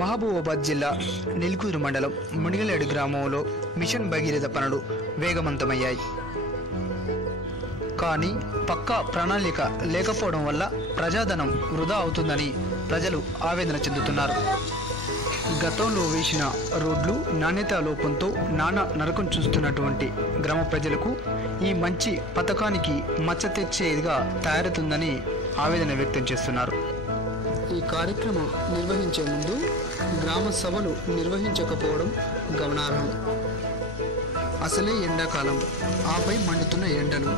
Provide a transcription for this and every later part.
మహబూబాబాద్ జిల్లా నిల్కూరు మండలం మునిగలేడు గ్రామంలో మిషన్ భగీరథ పనులు వేగవంతమయ్యాయి. కానీ పక్కా ప్రణాళిక లేకపోవడం వల్ల ప్రజాధనం వృధా అవుతుందని ప్రజలు ఆవేదన చెందుతున్నారు. గతంలో వేసిన రోడ్లు నాణ్యతా లోపంతో నానా నరకం చూస్తున్నటువంటి గ్రామ ప్రజలకు ఈ మంచి పథకానికి మచ్చ తెచ్చేదిగా తయారవుతుందని ఆవేదన వ్యక్తం చేస్తున్నారు. ఈ కార్యక్రమం నిర్వహించే ముందు గ్రామ సభలు నిర్వహించకపోవడం గమనార్హం. అసలే ఎండాకాలం, ఆపై మండుతున్న ఎండలు,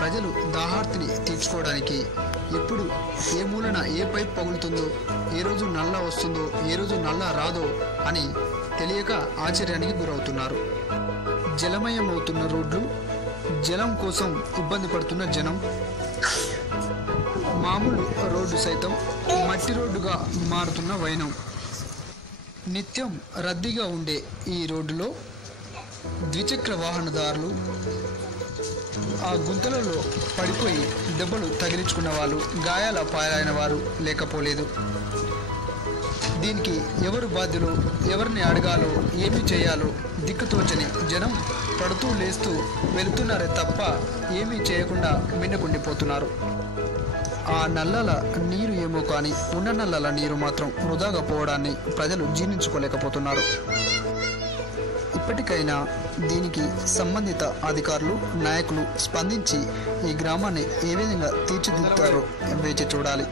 ప్రజలు దాహార్తిని తీర్చుకోవడానికి ఎప్పుడు ఏ మూలన ఏ పైప్ పగులుతుందో, ఏ రోజు నల్లా వస్తుందో, ఏ రోజు నల్లా రాదో అని తెలియక ఆశ్చర్యానికి గురవుతున్నారు. జలమయమవుతున్న రోడ్లు, జలం కోసం ఇబ్బంది పడుతున్న జనం, మామూలు రోడ్డు సైతం మట్టి రోడ్డుగా మారుతున్న వైనం. నిత్యం రద్దీగా ఉండే ఈ రోడ్డులో ద్విచక్ర వాహనదారులు ఆ గుంతలలో పడిపోయి దెబ్బలు తగిలించుకున్న వాళ్ళు, గాయాల పాలైన వారు లేకపోలేదు. దీనికి ఎవరు బాధ్యులు, ఎవరిని అడగాలో, ఏమి చేయాలో దిక్కుతోచని జనం పడుతూ లేస్తూ వెళుతున్నారే తప్ప ఏమీ చేయకుండా మిన్నకుండిపోతున్నారు. ఆ నల్లల నీరు ఏమో కానీ ఉన్న నల్లల నీరు మాత్రం వృధాగా పోవడాన్ని ప్రజలు జీర్ణించుకోలేకపోతున్నారు. ఇప్పటికైనా దీనికి సంబంధిత అధికారులు, నాయకులు స్పందించి ఈ గ్రామాన్ని ఏ విధంగా తీర్చిదిద్దుతారో వేచి చూడాలి.